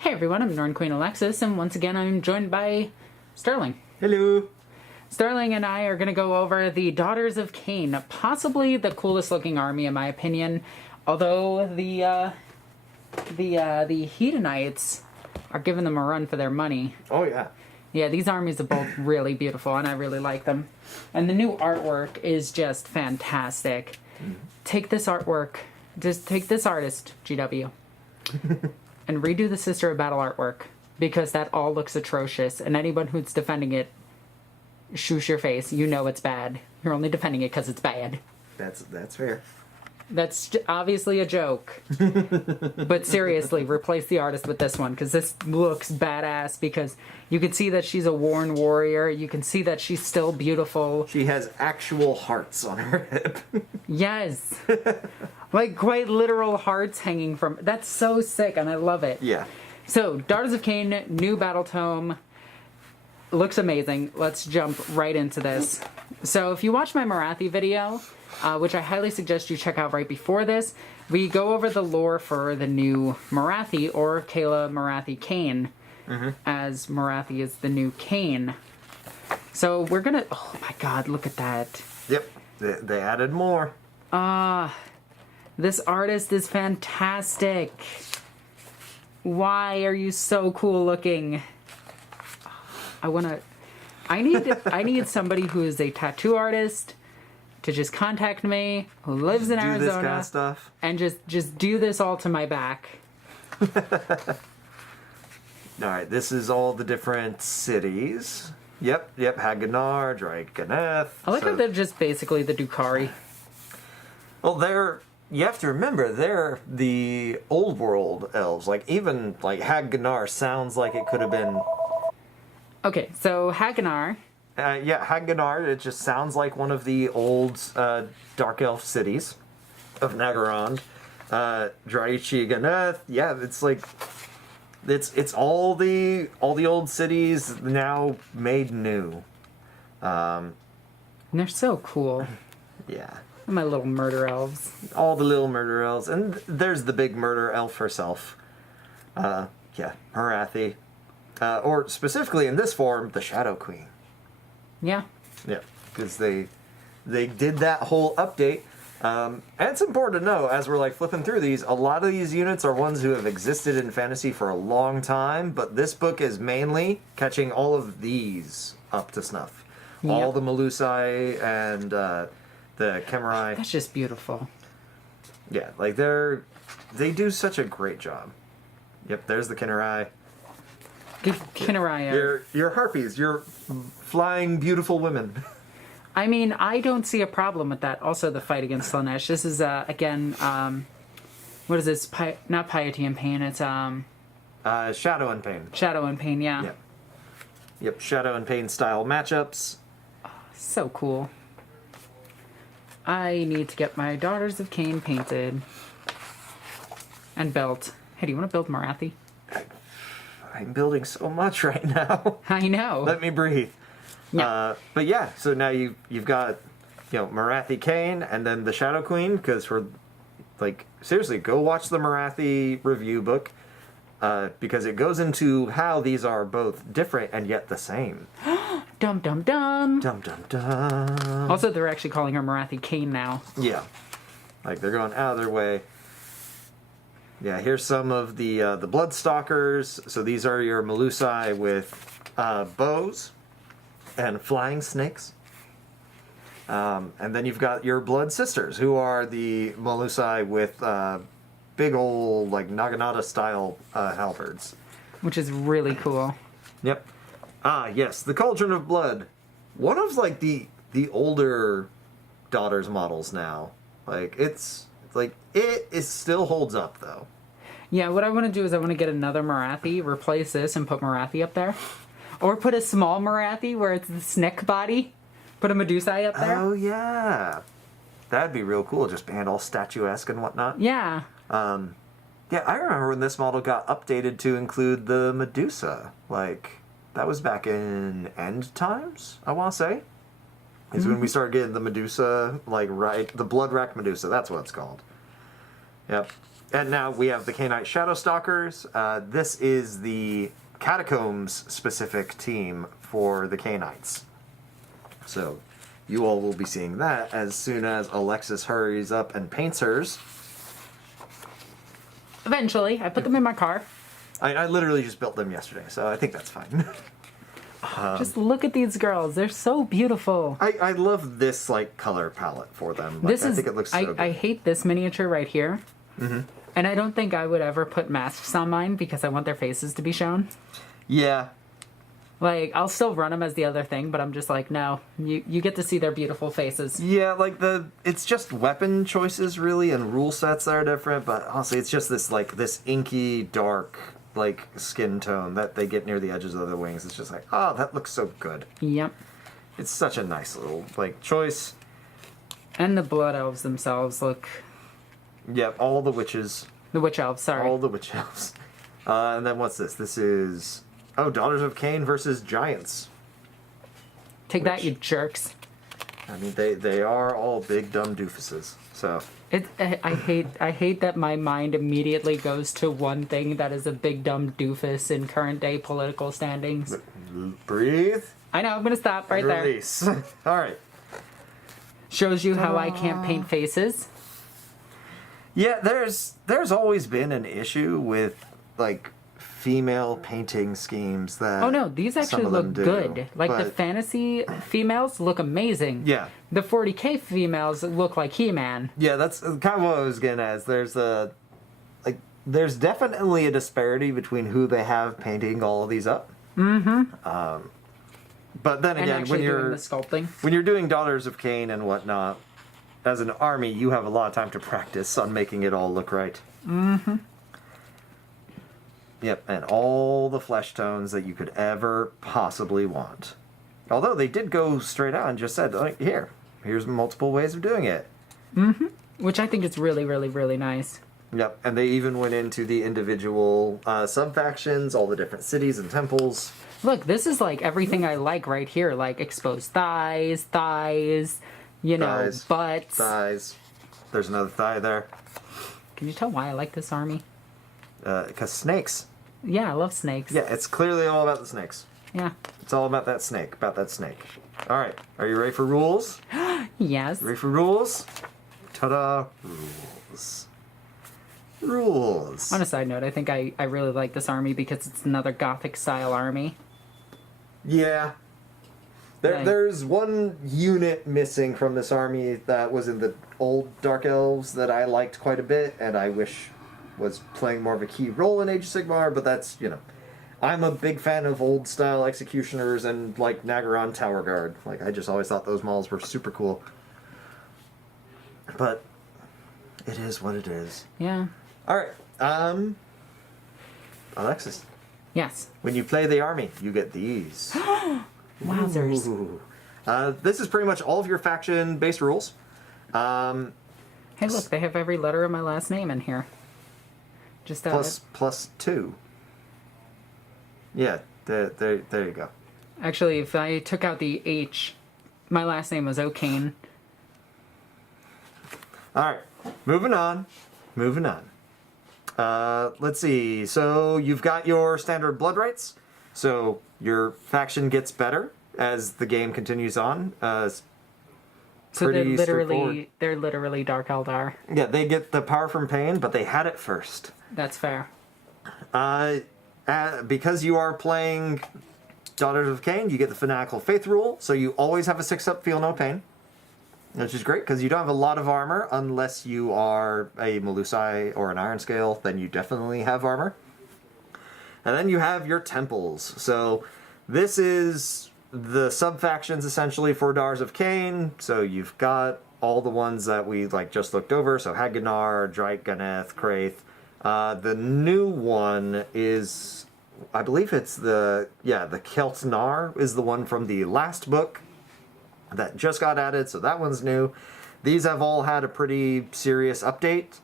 Hey everyone, I'm NornQueenAlexis, and once again I'm joined by Sterling. Hello. Sterling and I are going to go over the Daughters of Khaine, possibly the coolest looking army in my opinion, although the Hedonites are giving them a run for their money. Oh yeah. Yeah, these armies are both really beautiful and I really like them. And the new artwork is just fantastic. Take this artwork, just take this artist, GW, and redo the Sister of Battle artwork, because that all looks atrocious, and anyone who's defending it, shoosh your face. You know it's bad. You're only defending it because it's bad. That's fair. That's obviously a joke. But seriously, replace the artist with this one, because this looks badass, because you can see that she's a worn warrior. You can see that she's still beautiful. She has actual hearts on her hip. Yes. Like quite literal hearts hanging from... That's so sick, and I love it. Yeah. So, Daughters of Khaine, new Battletome. Looks amazing. Let's jump right into this. So, if you watch my Morathi video, which I highly suggest you check out right before this, we go over the lore for the new Morathi, or Kayla Morathi Khaine, as Morathi is the new Khaine. So, we're gonna... Oh my god, look at that. Yep. They added more. This artist is fantastic. Why are you so cool looking? I need somebody who is a tattoo artist to just contact me, who lives in Arizona, do this kind of stuff, and just do this all to my back. All right, this is all the different cities. Yep. Haganah, Drakeneth. I like how they're just basically the Dukari. Well, you have to remember, they're the old world elves. Like, even, like, Haganah sounds like it could have been... Okay, so Haganah. Yeah, Haganah, it just sounds like one of the old dark elf cities of Nagaron. Draichi Ganeth, yeah, it's like... It's all the old cities now made new. And they're so cool. Yeah. My little murder elves. All the little murder elves. And there's the big murder elf herself. Yeah, Morathi. Or specifically in this form, the Shadow Queen. Yeah. Yeah, because they did that whole update. And it's important to know, as we're like flipping through these, a lot of these units are ones who have existed in fantasy for a long time, but this book is mainly catching all of these up to snuff. Yep. All the Melusai and... the Kemmerai. That's just beautiful. Yeah, like they do such a great job. Yep, there's the Kemmerai. Kemmerai. You're harpies. You're flying beautiful women. I mean, I don't see a problem with that. Also, the fight against Slanesh. This is again, what is this? Not Piety and Pain. It's Shadow and Pain. Shadow and Pain. Yeah. Yep. Shadow and Pain style matchups. Oh, so cool. I need to get my Daughters of Khaine painted. And built. Hey, do you want to build Morathi? I'm building so much right now. I know. Let me breathe. Yeah. But yeah, so now you've got, Morathi Khaine and then the Shadow Queen, because we're, like, seriously, go watch the Morathi review book, because it goes into how these are both different and yet the same. Dum dum dum. Dum dum dum. Also, they're actually calling her Morathi Khaine now. Yeah, like they're going out of their way. Yeah, here's some of the Bloodstalkers. So these are your Melusai with bows and flying snakes. And then you've got your Blood Sisters, who are the Melusai with big old like Naginata style halberds, which is really cool. Yep. Yes, the Cauldron of Blood. One of, like, the older Daughters models now. Like, it still holds up, though. Yeah, what I want to do is I want to get another Morathi, replace this, and put Morathi up there. Or put a small Morathi where it's the Snick body. Put a Medusai up there. Oh, yeah. That'd be real cool, just being all statuesque and whatnot. Yeah. Yeah, I remember when this model got updated to include the Medusa. Like... That was back in End Times, I want to say. Is when we started getting the Medusa, like, the Blood Rack Medusa. That's what it's called. Yep. And now we have the Khainite Shadowstalkers. This is the Catacombs-specific team for the Khainites. So you all will be seeing that as soon as Alexis hurries up and paints hers. Eventually, I put them in my car. I literally just built them yesterday, so I think that's fine. Just look at these girls. They're so beautiful. I love this like color palette for them. Like, I think it looks so good. I hate this miniature right here. Mm-hmm. And I don't think I would ever put masks on mine because I want their faces to be shown. Yeah. Like, I'll still run them as the other thing, but I'm just like, no. You get to see their beautiful faces. Yeah, like it's just weapon choices really and rule sets that are different, but honestly it's just this inky dark like skin tone that they get near the edges of their wings. It's just like, oh, that looks so good. Yep. It's such a nice little like choice. And the blood elves themselves look... Yep, all the witches. The witch elves, sorry. All the witch elves. And then what's this? This is... Oh, Daughters of Khaine versus Giants. Take that, you jerks. I mean, they are all big dumb doofuses, so... I hate that my mind immediately goes to one thing that is a big dumb doofus in current day political standings. Breathe. I know, I'm gonna stop right there. Release. Alright. Shows you how I can't paint faces. Yeah, there's always been an issue with, like, female painting schemes that... Oh no, these actually look good. Like, the fantasy females look amazing. Yeah. The 40k females look like He-Man. Yeah, that's kind of what I was getting at. There's definitely a disparity between who they have painting all of these up. Mm-hmm. But then again, when you're doing the sculpting, when you're doing Daughters of Khaine and whatnot, as an army, you have a lot of time to practice on making it all look right. Mm-hmm. Yep, and all the flesh tones that you could ever possibly want. Although they did go straight out and just said, like, here's multiple ways of doing it. Mm-hmm. Which I think is really, really, really nice. Yep, and they even went into the individual sub-factions, all the different cities and temples. Look, this is like everything I like right here. Like exposed thighs, butts. Thighs. There's another thigh there. Can you tell why I like this army? Because snakes. Yeah, I love snakes. Yeah, it's clearly all about the snakes. Yeah. It's all about that snake. All right, are you ready for rules? Yes. Ready for rules? Ta-da! Rules. On a side note, I think I really like this army because it's another Gothic-style army. Yeah. There's one unit missing from this army that was in the old Dark Elves that I liked quite a bit, and I wish was playing more of a key role in Age of Sigmar, but that's, I'm a big fan of old-style Executioners and, like, Nagaron Tower Guard. Like, I just always thought those models were super cool. But it is what it is. Yeah. Alright, Alexis. Yes. When you play the army, you get these. Wowzers. Ooh. This is pretty much all of your faction-based rules. Hey, look, they have every letter of my last name in here. Just plus 2. Yeah, there you go. Actually, if I took out the H, my last name was O'Kane. Alright, moving on. Let's see. So you've got your standard blood rights. So your faction gets better as the game continues on. So they're literally Dark Eldar. Yeah, they get the power from pain, but they had it first. That's fair. Because you are playing Daughters of Khaine, you get the Fanatical Faith rule, so you always have a 6-up Feel No Pain. Which is great, because you don't have a lot of armor, unless you are a Melusai or an Iron Scale, then you definitely have armor. And then you have your temples. So this is the sub-factions, essentially, for Daughters of Khaine. So you've got all the ones that we just looked over, so Haggnar, Drake, Ganeth, Kraith. The new one is, I believe it's the Keltnar is the one from the last book that just got added, so that one's new. These have all had a pretty serious update.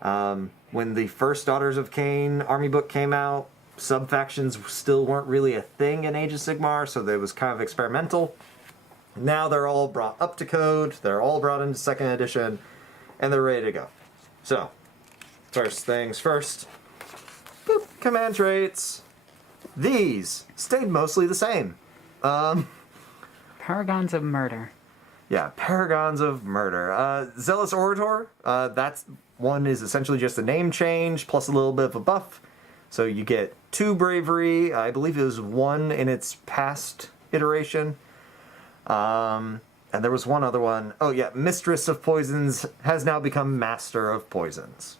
When the first Daughters of Khaine army book came out, sub-factions still weren't really a thing in Age of Sigmar, so it was kind of experimental. Now they're all brought up to code, they're all brought into 2nd edition, and they're ready to go. So, first things first. Boop, command traits. These stayed mostly the same. Paragons of Murder. Yeah, Paragons of Murder. Zealous Orator, that's one is essentially just a name change plus a little bit of a buff. So you get 2 bravery. I believe it was 1 in its past iteration. And there was one other one. Oh yeah, Mistress of Poisons has now become Master of Poisons.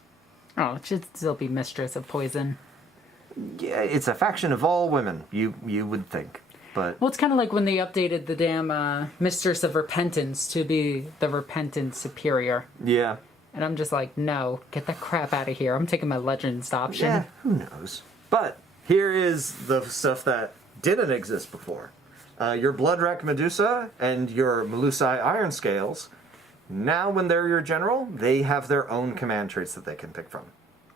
Oh, it should still be Mistress of Poison. Yeah, it's a faction of all women, you would think. But Well, it's kind of like when they updated the damn Mistress of Repentance to be the Repentant Superior. yeah. And I'm just like, no, get that crap out of here. I'm taking my Legends option. Yeah, who knows? But here is the stuff that didn't exist before. Your Bloodwreck Medusa and your Melusai Iron Scales, now when they're your general, they have their own command traits that they can pick from.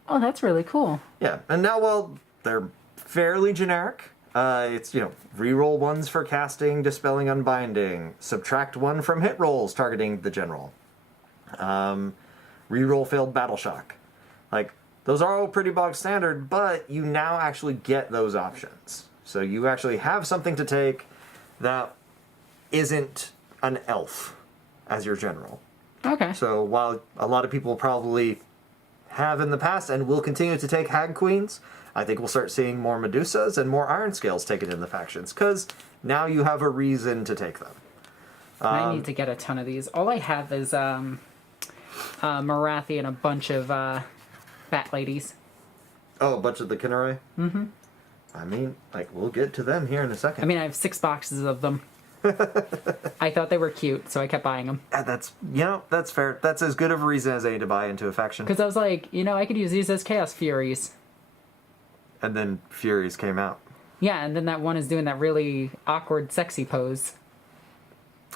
Oh, that's really cool. Yeah, and now, well, they're fairly generic. It's, reroll 1s for casting, dispelling, unbinding. Subtract 1 from hit rolls targeting the general. Reroll failed battle shock. Like, those are all pretty bog standard, but you now actually get those options. So you actually have something to take that isn't an elf as your general. Okay. So while a lot of people probably have in the past and will continue to take Hag Queens, I think we'll start seeing more Medusas and more Iron Scales taken in the factions, because now you have a reason to take them. I need to get a ton of these. All I have is Marathi and a bunch of Bat Ladies. Oh, a bunch of the Kinnerai? Mm-hmm. I mean, we'll get to them here in a second. I mean, I have 6 boxes of them. I thought they were cute, so I kept buying them. That's fair. That's as good of a reason as any to buy into a faction. Because I was like, I could use these as Chaos Furies. And then Furies came out. Yeah, and then that one is doing that really awkward, sexy pose.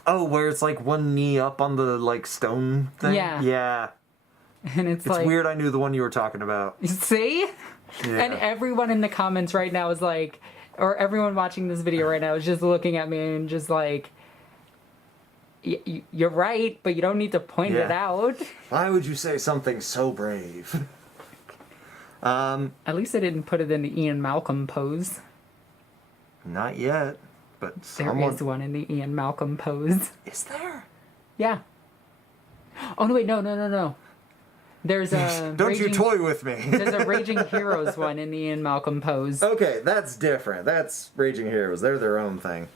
Oh, where it's one knee up on the stone thing? Yeah. Yeah. And it's weird I knew the one you were talking about. See? Yeah. And everyone in the comments right now is like, or everyone watching this video right now is just looking at me and just like, you're right, but you don't need to point it out. Why would you say something so brave? At least I didn't put it in the Ian Malcolm pose. Not yet, but There is one in the Ian Malcolm pose. Is there? Yeah. Oh, no, wait, no. There's a... Don't you toy with me. There's a Raging Heroes one in the Ian Malcolm pose. Okay, that's different. That's Raging Heroes. They're their own thing.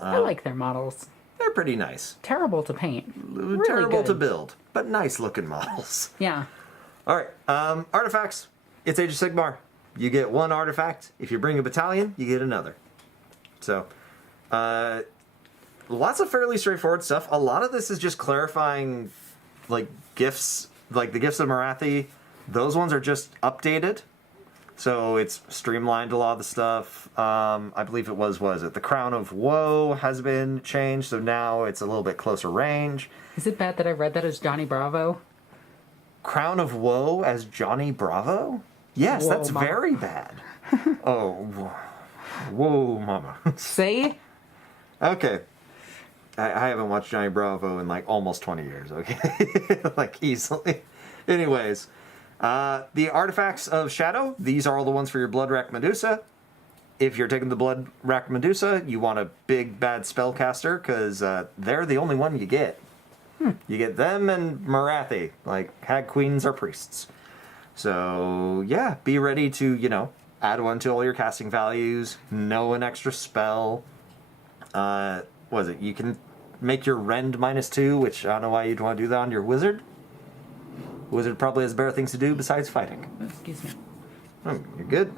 I like their models. They're pretty nice. Terrible to paint. Really Terrible good. to build, but nice looking models. Yeah. All right, artifacts. It's Age of Sigmar. You get 1 artifact. If you bring a battalion, you get another. So, lots of fairly straightforward stuff. A lot of this is just clarifying, gifts, the gifts of Marathi. Those ones are just updated. So it's streamlined a lot of the stuff. I believe it was it? The Crown of Woe has been changed, so now it's a little bit closer range. Is it bad that I read that as Johnny Bravo? Crown of Woe as Johnny Bravo? Yes, Whoa, that's Mama. very bad. Oh, whoa, mama. See? Okay. I haven't watched Johnny Bravo in almost 20 years, okay? Easily. Anyways, the Artifacts of Shadow, these are all the ones for your Bloodwreck Medusa. If you're taking the Bloodwreck Medusa, you want a big bad spellcaster, because they're the only one you get. You get them and Marathi, Hag Queens or priests. So, yeah, be ready to, add 1 to all your casting values, know an extra spell. You can make your Rend -2, which I don't know why you'd want to do that on your Wizard. Wizard probably has better things to do besides fighting. Excuse me. Oh, you're good.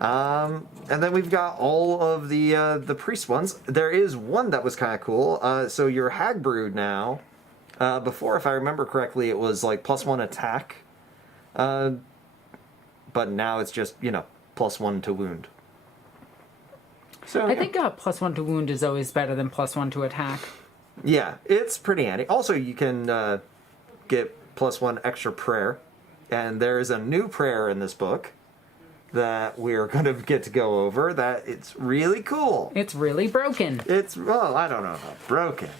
And then we've got all of the priest ones. There is one that was kind of cool. So your Hag Brood now, before, if I remember correctly, it was +1 attack. But now it's just, +1 to wound. So I think +1 to wound is always better than +1 to attack. yeah, it's pretty handy. Also, you can get +1 extra prayer. And there is a new prayer in this book that we're going to get to go over that it's really cool. It's really broken. I don't know about broken,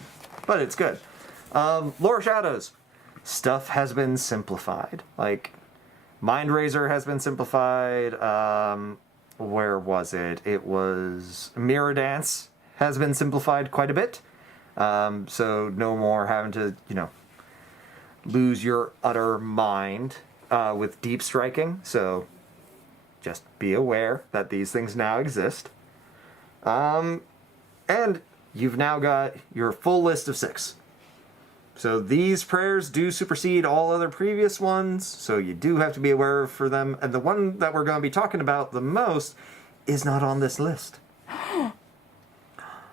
but it's good. Lore Shadows. Stuff has been simplified. Mind Razor has been simplified. Where was it? It was Mirror Dance has been simplified quite a bit. So no more having to, lose your utter mind with deep striking. So just be aware that these things now exist. And you've now got your full list of 6. So these prayers do supersede all other previous ones, so you do have to be aware for them. And the one that we're going to be talking about the most is not on this list.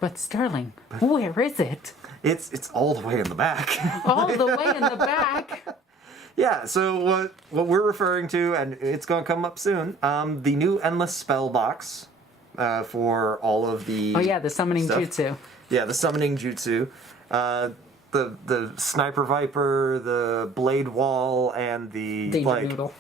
But Sterling, where is it? It's all the way in the back. All the way in the back? Yeah, so what we're referring to, and it's going to come up soon, the new Endless Spell box for all of the... Oh yeah, the summoning stuff. jutsu. Yeah, the summoning jutsu. The Sniper Viper, the Blade Wall, and the... Danger Noodle.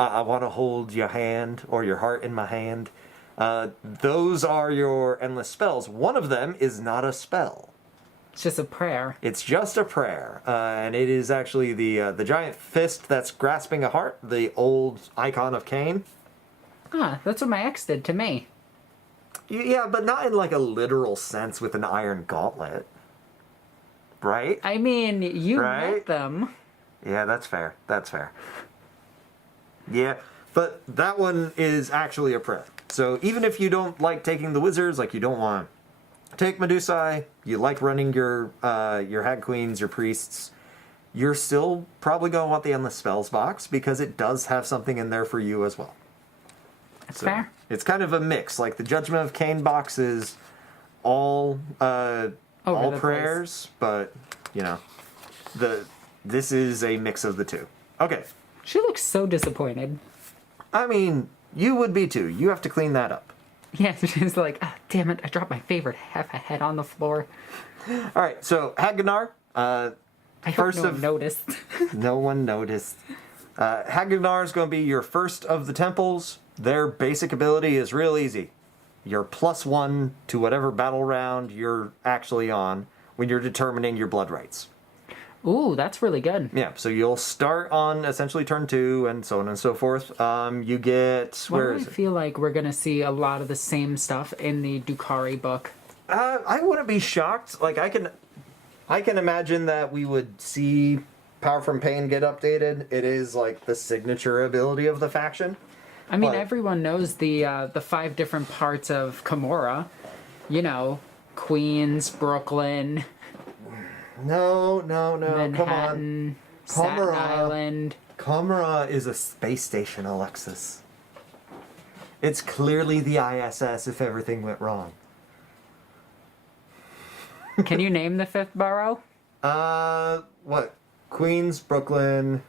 I want to hold your hand, or your heart in my hand. Those are your endless spells. One of them is not a spell. It's just a prayer. It's just a prayer, and it is actually the giant fist that's grasping a heart, the old icon of Khaine. Ah, that's what my ex did to me. Yeah, but not in like a literal sense with an iron gauntlet. Right? I mean, you met them. Yeah, that's fair. That's fair. Yeah, but that one is actually a prayer. So even if you don't like taking the wizards, like you don't want to take Medusae, you like running your Hag Queens, your priests, you're still probably going to want the Endless Spells box because it does have something in there for you as well. That's fair. It's kind of a mix. Like the Judgment of Khaine box is all prayers, but this is a mix of the two. Okay. She looks so disappointed. I mean, you would be too. You have to clean that up. Yeah, she's like, oh, damn it, I dropped my favorite half a head on the floor. All right, so Hagnar. I hope no one noticed. No one noticed. Hagnar is going to be your first of the temples. Their basic ability is real easy. You're +1 to whatever battle round you're actually on when you're determining your blood rights. Ooh, that's really good. Yeah, so you'll start on essentially turn 2 and so on and so forth. You get... I feel like we're going to see a lot of the same stuff in the Drukhari book. I wouldn't be shocked. Like, I can imagine that we would see Power from Pain get updated. It is, like, the signature ability of the faction. I mean, everyone knows the 5 different parts of Camorra. Queens, Brooklyn... No, Manhattan, come on. Staten Island. Camorra is a space station, Alexis. It's clearly the ISS if everything went wrong. Can you name the 5th borough? What? Queens, Brooklyn.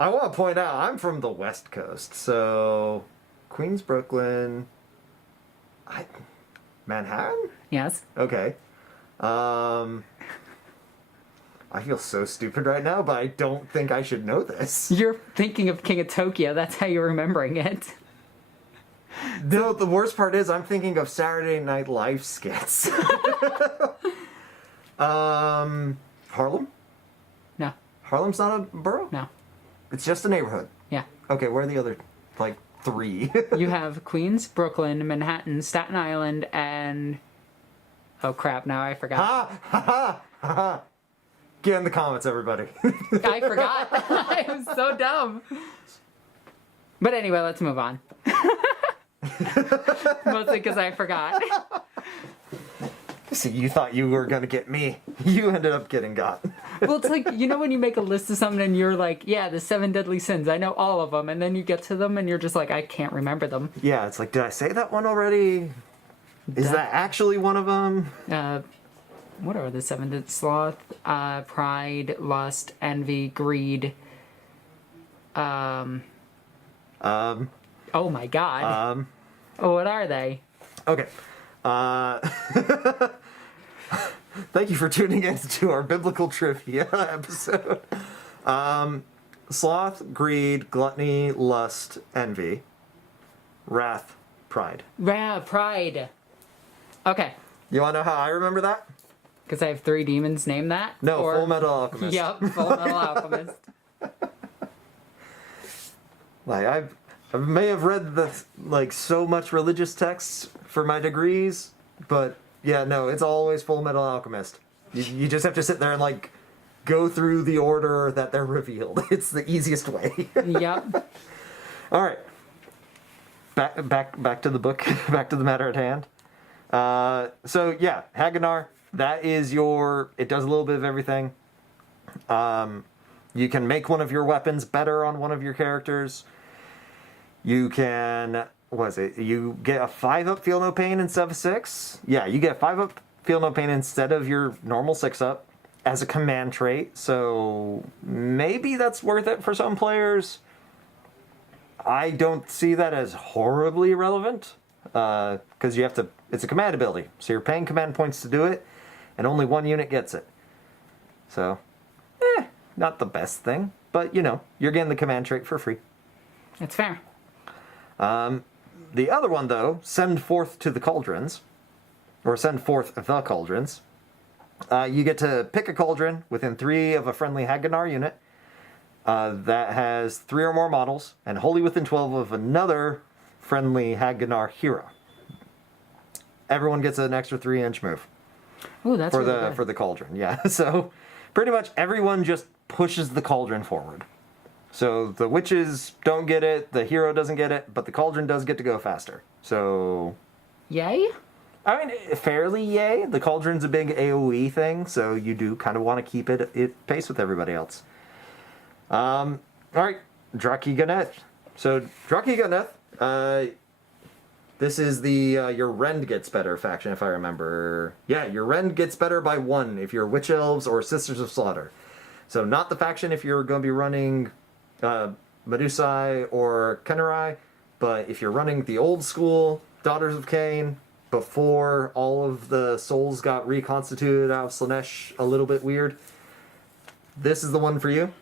I want to point out, I'm from the West Coast, so... Queens, Brooklyn... Manhattan? Yes. Okay. I feel so stupid right now, but I don't think I should know this. You're thinking of King of Tokyo. That's how you're remembering it. No, the worst part is I'm thinking of Saturday Night Live skits. Harlem? No. Harlem's not a borough? No. It's just a neighborhood? Yeah. Okay, where are the other, 3? You have Queens, Brooklyn, Manhattan, Staten Island, and... Oh crap, now I forgot. Ha! Get in the comments, everybody. I forgot. I was so dumb. But anyway, let's move on. Mostly because I forgot. See, you thought you were going to get me. You ended up getting got. Well, it's like, when you make a list of something and you're like, yeah, the 7 deadly sins, I know all of them. And then you get to them and you're just like, I can't remember them. Yeah, it's like, did I say that one already? Is that actually one of them? What are the 7? Sloth, pride, lust, envy, greed. Oh my god. What are they? Okay. Thank you for tuning in to our biblical trivia episode. Sloth, greed, gluttony, lust, envy, wrath, pride. Pride. Okay. You want to know how I remember that? Because I have 3 demons named that? No, Full Metal Alchemist. Yep, Full Metal Alchemist. Like I may have read so much religious texts for my degrees, but yeah, no, it's always Full Metal Alchemist. You just have to sit there and go through the order that they're revealed. It's the easiest way. Yep. All right. Back to the book. Back to the matter at hand. So yeah, Haggnar. That is it does a little bit of everything. You can make one of your weapons better on one of your characters. You can, you get a 5-up Feel No Pain instead of a 6? Yeah, you get a 5-up Feel No Pain instead of your normal 6-up as a command trait. So maybe that's worth it for some players. I don't see that as horribly relevant. Because it's a command ability. So you're paying command points to do it. And only 1 unit gets it. So, not the best thing. But, you're getting the command trait for free. That's fair. The other one, though, Send Forth to the Cauldrons. Or Send Forth the Cauldrons. You get to pick a cauldron within 3 of a friendly Haggnar unit. That has 3 or more models. And wholly within 12 of another friendly Haggnar hero. Everyone gets an extra 3-inch move. Ooh, that's for really the good. for the cauldron. Yeah. So pretty much everyone just pushes the cauldron forward. So the witches don't get it, the hero doesn't get it, but the cauldron does get to go faster. So Yay? I mean, fairly yay. The cauldron's a big AoE thing, so you do kind of want to keep it at pace with everybody else. All right, Draki Ganeth. So Draki Ganeth, this is the your Rend gets better faction, if I remember. Yeah, your Rend gets better by 1 if you're Witch Elves or Sisters of Slaughter. So not the faction if you're going to be running Medusai or Khaine, but if you're running the old school Daughters of Khaine, before all of the souls got reconstituted out of Slaanesh a little bit weird, this is the one for you.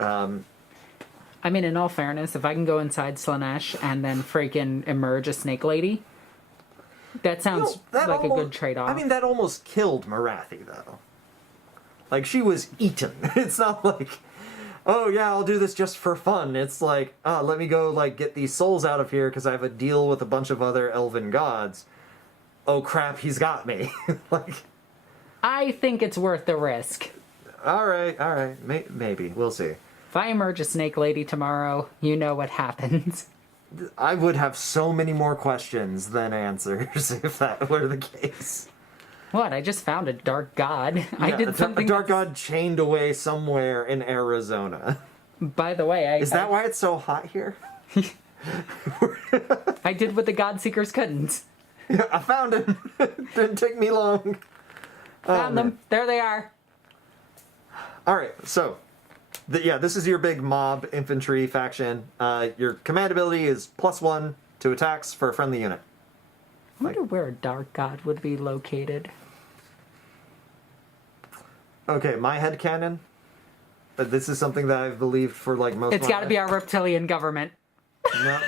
I mean, in all fairness, if I can go inside Slaanesh and then freaking emerge a snake lady, that sounds like a good trade-off. I mean, that almost killed Morathi, though. Like, she was eaten. It's not like, oh, yeah, I'll do this just for fun. It's like, oh, let me go, get these souls out of here because I have a deal with a bunch of other elven gods. Oh, crap, he's got me. I think it's worth the risk. All right. Maybe. We'll see. If I emerge a snake lady tomorrow, you know what happens. I would have so many more questions than answers if that were the case. What? I just found a dark god. I did something. A dark god chained away somewhere in Arizona. By the way, Is that why it's so hot here? I did what the God Seekers couldn't. Yeah, I found him. Didn't take me long. Found them. There they are. All right, so this is your big mob infantry faction. Your command ability is +1 to attacks for a friendly unit. I wonder where a dark god would be located. Okay, my headcanon. This is something that I've believed for most. It's got to be our reptilian government. No.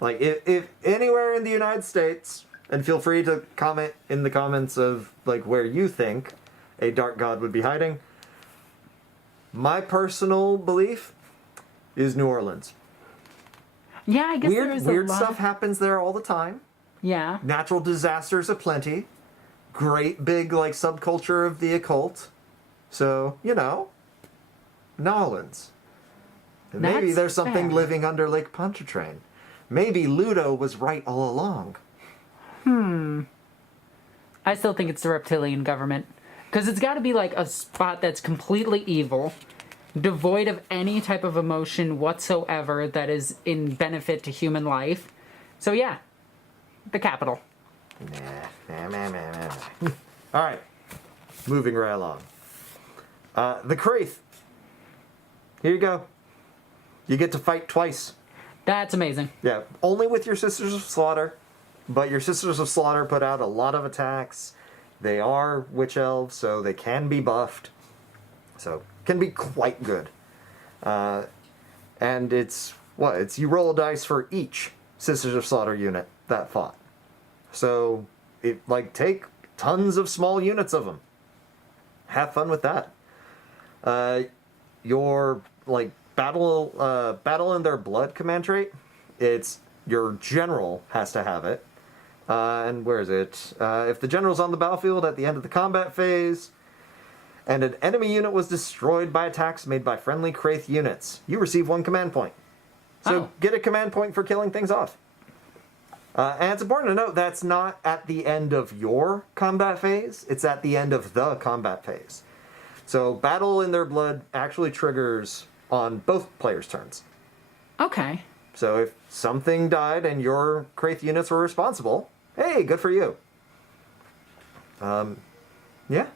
If anywhere in the United States, and feel free to comment in the comments of where you think a dark god would be hiding. My personal belief is New Orleans. Yeah, I guess Weird stuff happens there all the time. Yeah. Natural disasters aplenty. Great big subculture of the occult. So, Nolans. And maybe That's there's something fair. living under Lake Pontchartrain. Maybe Ludo was right all along. I still think it's the reptilian government. Because it's got to be a spot that's completely evil, devoid of any type of emotion whatsoever that is in benefit to human life. So yeah, the capital. Nah. Alright. Moving right along. The Kraith. Here you go. You get to fight twice. That's amazing. Yeah, only with your Sisters of Slaughter. But your Sisters of Slaughter put out a lot of attacks. They are witch elves, so they can be buffed. So, can be quite good. And it's you roll a dice for each Sisters of Slaughter unit that fought. So, take tons of small units of them. Have fun with that. Your like battle in their blood command trait. It's your general has to have it. And where is it? If the general's on the battlefield at the end of the combat phase, and an enemy unit was destroyed by attacks made by friendly Kraith units, you receive 1 command point. So get a command point for killing things off. And it's important to note that's not at the end of your combat phase, it's at the end of the combat phase. So battle in their blood actually triggers on both players' turns. Okay. So if something died and your Kraith units were responsible, hey, good for you. Yeah.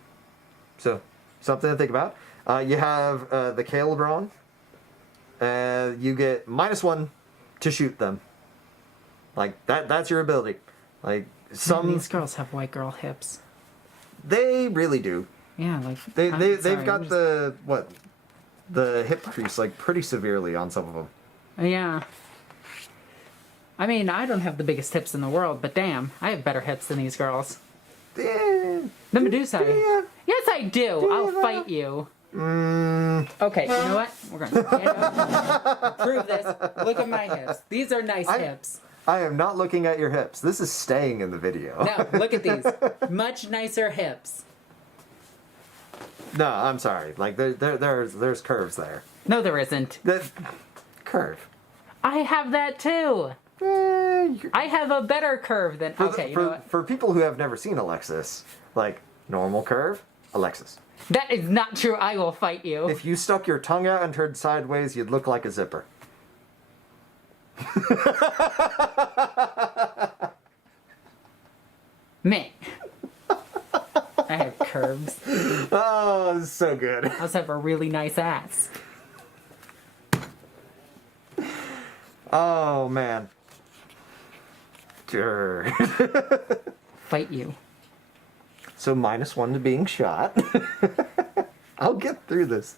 So something to think about. You have the Calebron. You get -1 to shoot them. Like that's your ability. Like some these girls have white girl hips. They really do. Yeah, like they've got the hip crease like pretty severely on some of them. Yeah. I mean, I don't have the biggest hips in the world, but damn, I have better hips than these girls. Yeah. The Medusa. Yeah. Yes, I do. I'll fight you. Okay, you know what? We're going to stand up. Prove this. Look at my hips. These are nice hips. I am not looking at your hips. This is staying in the video. No, look at these. Much nicer hips. No, I'm sorry. Like there's curves there. No, there isn't. The curve. I have that too. I have a better curve than... Okay, you know what? For people who have never seen Alexis, like, normal curve, Alexis. That is not true. I will fight you. If you stuck your tongue out and turned sideways, you'd look like a zipper. Me. I have curves. Oh, so good. I also have a really nice ass. Oh, man. Sure. Fight you. So -1 to being shot. I'll get through this.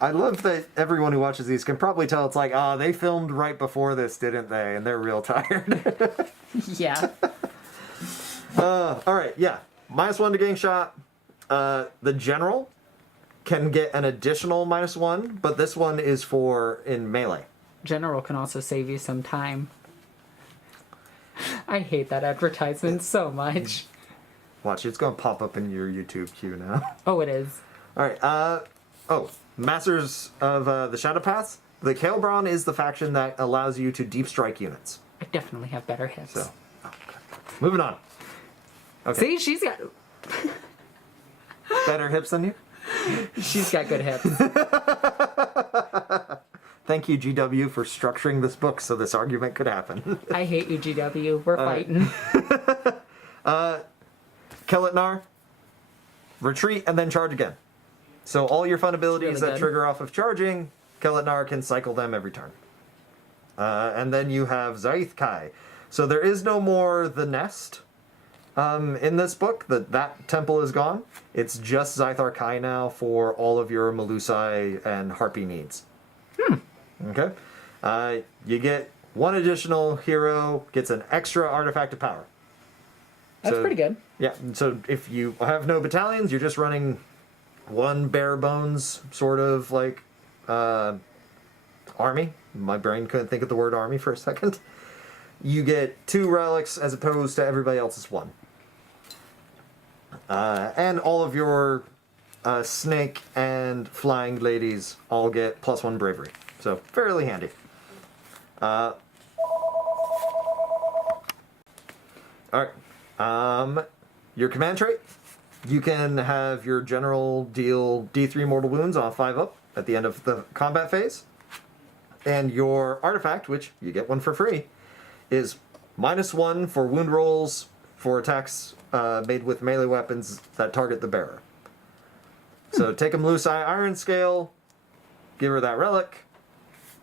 I love that everyone who watches these can probably tell it's like, oh, they filmed right before this, didn't they? And they're real tired. Yeah. All right, yeah. -1 to getting shot. The general can get an additional -1, but this one is for in melee. General can also save you some time. I hate that advertisement so much. Watch, it's going to pop up in your YouTube queue now. Oh, it is. All right, Masters of the Shadow Paths. The Calebron is the faction that allows you to deep strike units. I definitely have better hips. So, moving on. Okay. See, she's got... Better hips than you? She's got good hips. Thank you, GW, for structuring this book so this argument could happen. I hate you, GW. We're fighting. Kelitnar, retreat, and then charge again. So all your fun abilities really that good. trigger off of charging, Kelitnar can cycle them every turn. And then you have Zaith Kai. So there is no more The Nest in this book. That temple is gone. It's just Zaithar Kai now for all of your Melusai and Harpy needs. Okay. You get one additional hero, gets an extra artifact of power. That's pretty good. Yeah, so if you have no battalions, you're just running one bare bones sort of like army. My brain couldn't think of the word army for a second. You get 2 relics as opposed to everybody else's 1. And all of your snake and flying ladies all get +1 bravery. So fairly handy. Alright. Your command trait, you can have your general deal D3 mortal wounds on 5-up at the end of the combat phase. And your artifact, which you get one for free, is -1 for wound rolls for attacks made with melee weapons that target the bearer. So take a Melusai Iron Scale, give her that relic.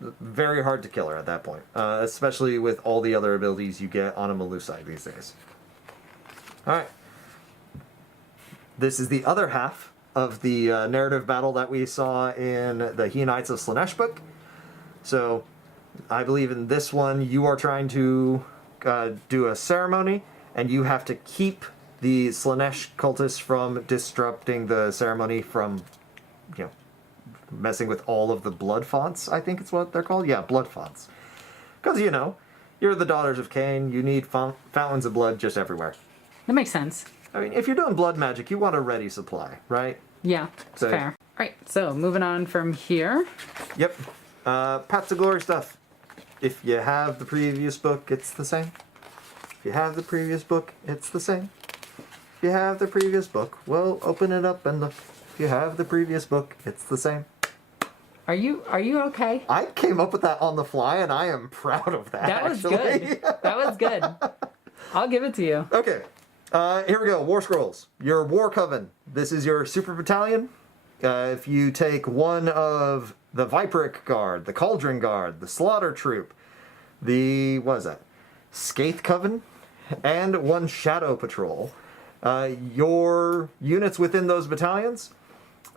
Very hard to kill her at that point, especially with all the other abilities you get on a Melusai these days. Alright. This is the other half of the narrative battle that we saw in the He Knights of Slaanesh book. So, I believe in this one, you are trying to do a ceremony, and you have to keep the Slanesh cultists from disrupting the ceremony from, messing with all of the blood fonts, I think it's what they're called. Yeah, blood fonts. Because, you're the daughters of Khaine, you need fountains of blood just everywhere. That makes sense. I mean, if you're doing blood magic, you want a ready supply, right? Yeah, it's fair. Right, so moving on from here. Yep. Paths to Glory stuff. If you have the previous book, it's the same. If you have the previous book, it's the same. If you have the previous book, well, open it up and look. If you have the previous book, it's the same. Are you okay? I came up with that on the fly, and I am proud of that. That was actually. good. That was good. I'll give it to you. Okay. Here we go. Warscrolls. Your War Coven. This is your super battalion. If you take one of the Viperic Guard, the Cauldron Guard, the Slaughter Troop, the, what is that? Skaith Coven, and one Shadow Patrol. Your units within those battalions,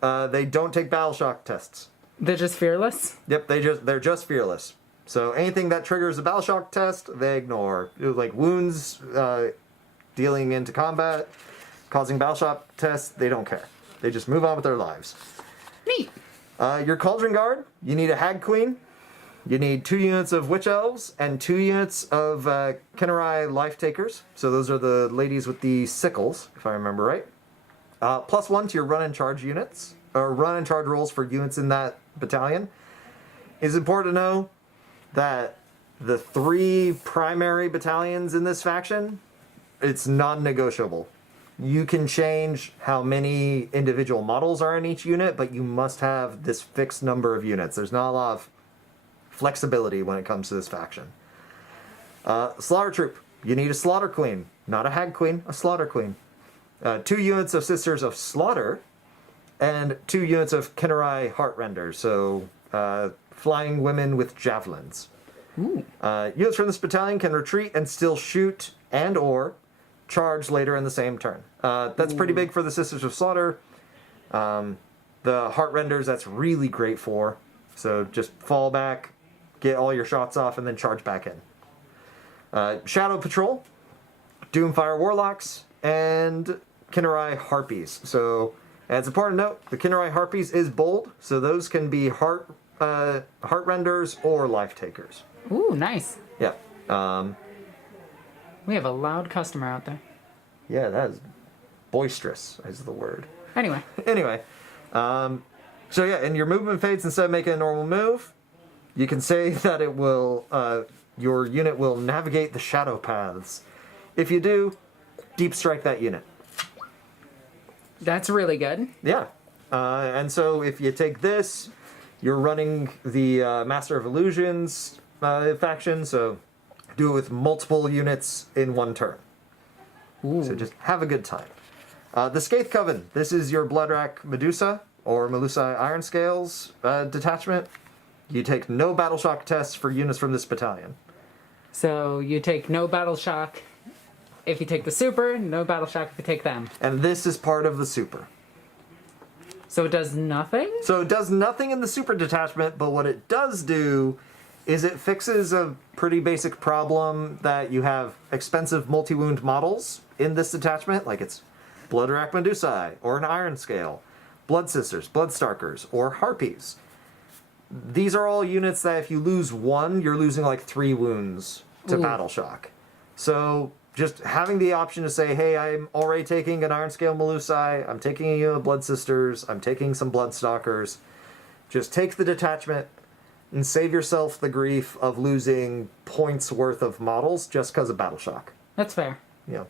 they don't take battle shock tests. They're just fearless? Yep, they're just fearless. So anything that triggers a battle shock test, they ignore. Like wounds, dealing into combat, causing battle shock tests, they don't care. They just move on with their lives. Neat. Your Cauldron Guard, you need a Hag Queen. You need 2 units of Witch Elves and 2 units of Khaine Life Takers. So those are the ladies with the sickles, if I remember right. +1 to your run and charge units, or run and charge rolls for units in that battalion. It's important to know that the 3 primary battalions in this faction, it's non-negotiable. You can change how many individual models are in each unit, but you must have this fixed number of units. There's not a lot of flexibility when it comes to this faction. Slaughter Troop. You need a Slaughter Queen. Not a Hag Queen, a Slaughter Queen. 2 units of Sisters of Slaughter, and 2 units of Khaine Heartrenders, so flying women with javelins. Units from this battalion can retreat and still shoot and or charge later in the same turn. That's pretty big for the Sisters of Slaughter. The Heartrenders, that's really great for. So just fall back, get all your shots off, and then charge back in. Shadow Patrol, Doomfire Warlocks, and Khaine Harpies. So, and it's important to note, the Khaine Harpies is bold, so those can be Heartrenders or Life Takers. Ooh, nice. Yeah. We have a loud customer out there. Yeah, that is boisterous, is the word. Anyway. So yeah, in your movement phase, instead of making a normal move, you can say that it will, your unit will navigate the shadow paths. If you do, deep strike that unit. That's really good. Yeah. And so if you take this, you're running the Master of Illusions faction, so do it with multiple units in one turn. Ooh. So just have a good time. The Skaith Coven. This is your Bloodrack Medusa, or Melusi Iron Scales detachment. You take no battle shock tests for units from this battalion. So you take no battle shock if you take the super, no battle shock if you take them. And this is part of the super. So it does nothing? So it does nothing in the super detachment, but what it does do is it fixes a pretty basic problem that you have expensive multi-wound models in this detachment, like it's Bloodrack Medusae, or an Iron Scale, Blood Sisters, Bloodstalkers, or Harpies. These are all units that if you lose one, you're losing like 3 wounds to battle shock. So just having the option to say, hey, I'm already taking an Iron Scale Melusi, I'm taking a unit of Blood Sisters, I'm taking some Bloodstalkers. Just take the detachment and save yourself the grief of losing points worth of models just because of battle shock. That's fair. Yeah.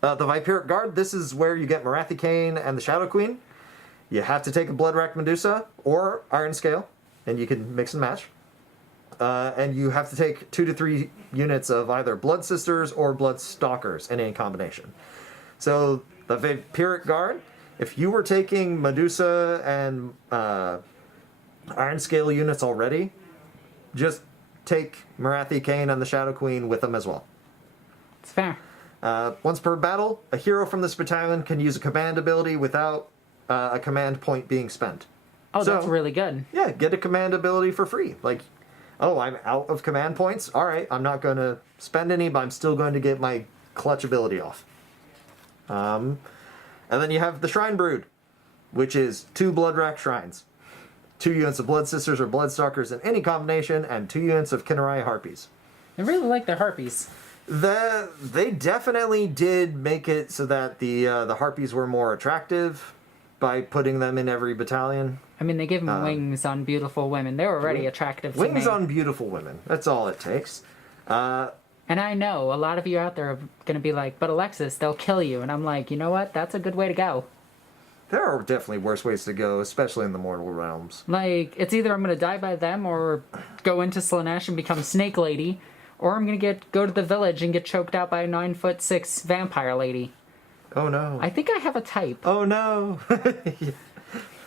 The Viperic Guard, this is where you get Morathi Khaine and the Shadow Queen. You have to take a Bloodrack Medusa or Iron Scale, and you can mix and match. And you have to take 2 to 3 units of either Blood Sisters or Blood Stalkers in any combination. So the Viperic Guard, if you were taking Medusa and Iron Scale units already, just take Morathi Khaine and the Shadow Queen with them as well. It's fair. Once per battle, a hero from this battalion can use a command ability without a command point being spent. Oh, so, that's really good. Yeah, get a command ability for free. Like, oh, I'm out of command points? Alright, I'm not going to spend any, but I'm still going to get my clutch ability off. And then you have the Shrine Brood, which is 2 Bloodwrack Shrines. 2 units of Blood Sisters or Bloodstalkers in any combination, and 2 units of Khaine Harpies. I really like the Harpies. They definitely did make it so that the Harpies were more attractive by putting them in every battalion. I mean, they give them wings on beautiful women. They're already attractive to me. Wings on beautiful women. That's all it takes. And I know a lot of you out there are going to be like, but Alexis, they'll kill you. And I'm like, you know what? That's a good way to go. There are definitely worse ways to go, especially in the mortal realms. Like, it's either I'm going to die by them or go into Slaanesh and become Snake Lady, or I'm going to go to the village and get choked out by a 9'6" vampire lady. Oh no. I think I have a type. Oh no.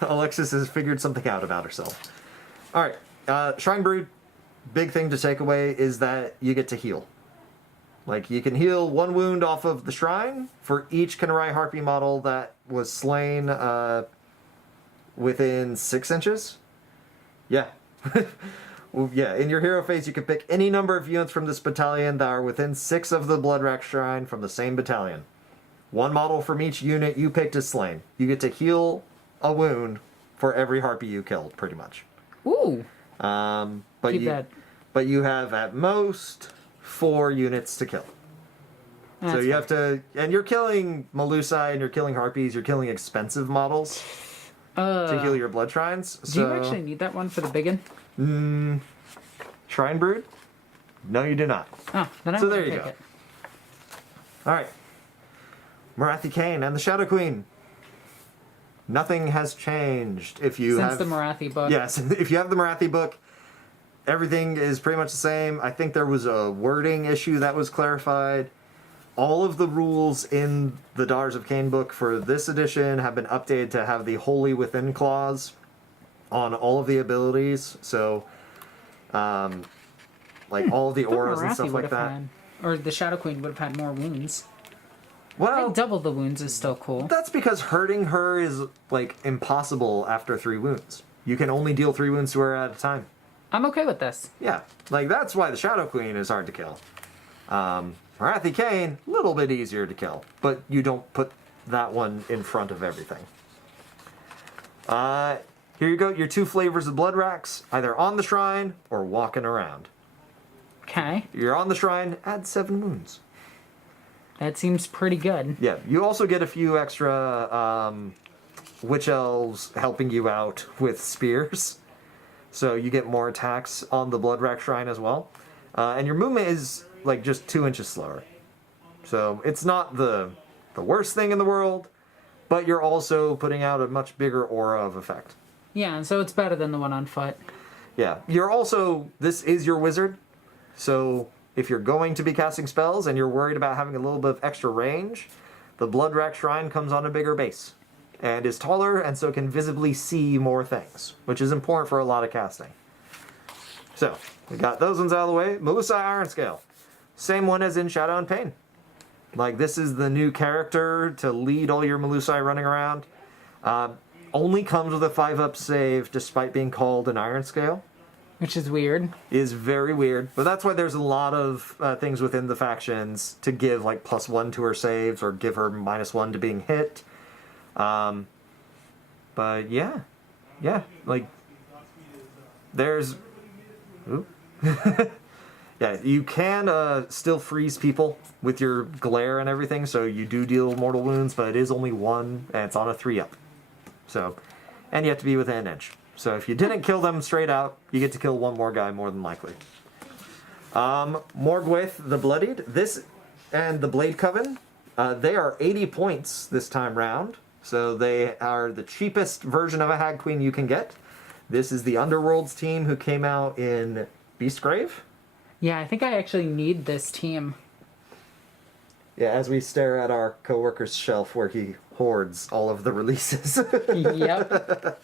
Alexis has figured something out about herself. Alright, Shrine Brood, big thing to take away is that you get to heal. Like, you can heal 1 wound off of the shrine for each Khaine Harpy model that was slain within 6 inches. Yeah. Well, yeah, in your hero phase, you can pick any number of units from this battalion that are within 6 of the Bloodwrack Shrine from the same battalion. 1 model from each unit you picked is slain. You get to heal a wound for every Harpy you killed, pretty much. Ooh. But you have at most 4 units to kill. So you have to, and you're killing Melusi and you're killing Harpies, you're killing expensive models to heal your blood shrines. Do you actually need that one for the big one? Shrine Brood? No, you do not. Oh, then I So will there you take go. it. Alright. Khaine and the Shadow Queen. Nothing has changed. If you Since have the Morathi book. Yes, if you have the Morathi book, everything is pretty much the same. I think there was a wording issue that was clarified. All of the rules in the Daughters of Khaine book for this edition have been updated to have the Holy Within clause on all of the abilities. So, like all of the auras and stuff like that. Or the Shadow Queen would have had more wounds. Well, Like double the wounds is still cool. that's because hurting her is like impossible after 3 wounds. You can only deal 3 wounds to her at a time. I'm okay with this. Yeah, like that's why the Shadow Queen is hard to kill. Khaine, a little bit easier to kill, but you don't put that one in front of everything. Here you go, your 2 flavors of blood racks, either on the shrine or walking around. Okay. You're on the shrine, add 7 wounds. That seems pretty good. Yeah, you also get a few extra witch elves helping you out with spears. So you get more attacks on the Bloodwrack Shrine as well. And your movement is like just 2 inches slower. So it's not the worst thing in the world, but you're also putting out a much bigger aura of effect. Yeah, and so it's better than the one on foot. Yeah, you're also, this is your wizard. So if you're going to be casting spells and you're worried about having a little bit of extra range, the Bloodwrack Shrine comes on a bigger base and is taller and so can visibly see more things, which is important for a lot of casting. So, we got those ones out of the way. Melusi Iron Scale. Same one as in Shadow and Pain. Like, this is the new character to lead all your Melusi running around. Only comes with a 5-up save despite being called an Iron Scale. Which is weird. Is very weird. But that's why there's a lot of things within the factions to give like +1 to her saves or give her -1 to being hit. But yeah, like there's, yeah, you can still freeze people with your glare and everything, so you do deal mortal wounds, but it is only 1 and it's on a 3-up. So, and you have to be within an inch. So if you didn't kill them straight out, you get to kill 1 more guy more than likely. Morgwaith the Bloodied, this and the Blade Coven, they are 80 points this time round. So they are the cheapest version of a Hag Queen you can get. This is the Underworlds team who came out in Beastgrave. Yeah, I think I actually need this team. Yeah, as we stare at our co-worker's shelf where he hoards all of the releases. Yep.